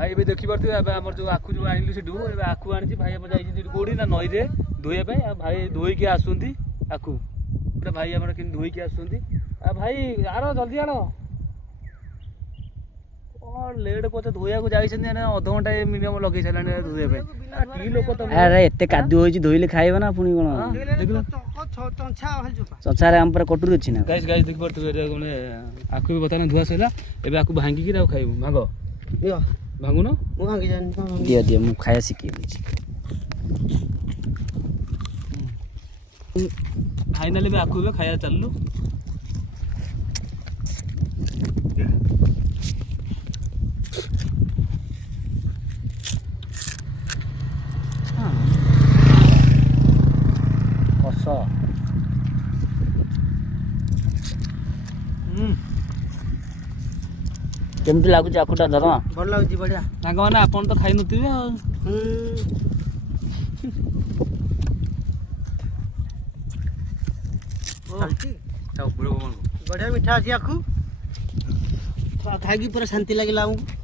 भाई ए देखि परथि हमर जो आखु जो आनिलु सेठू ए आखु आनिछि भाई हम जाई छि कोडी ना नई रे धोया पे भाई धोई के आसुंदी आखु पुरा भाई हमर किन धोई के आसुंदी भाई आरो जल्दी आरो और लेट को तो धोया को जाई छन आधा घंटा मिनिमम लगे छलाने धोया पे की लोक तो अरे एते कादु होई छि धोइले खाइबा ना पुनी कोन देखलो चंचा रे हम पर कटुर अछि ना गाइस गाइस देख पर तू माने आखु भी बताना धुआ सैला एबे आखु भांगी की राव खाइबो भांगो दियो भांगु न मु भांगी जान दियो दियो मु खाया सिकी छी फाइनली भी आखु भी खाया चललु केमती लागुଛି ଆଖୁଟା ଧରମା ଭଲ ଲାଗୁଛି ବଢିଆ ସାଙ୍ଗମାନେ ଆପଣ ତ ଖାଇ ନଥିବେ ଆଉ ବଢିଆ ମିଠା ଅଛି ଆଖୁ ଖାଇକି ପୁରା ଶାନ୍ତି ଲାଗିଲା ଆମକୁ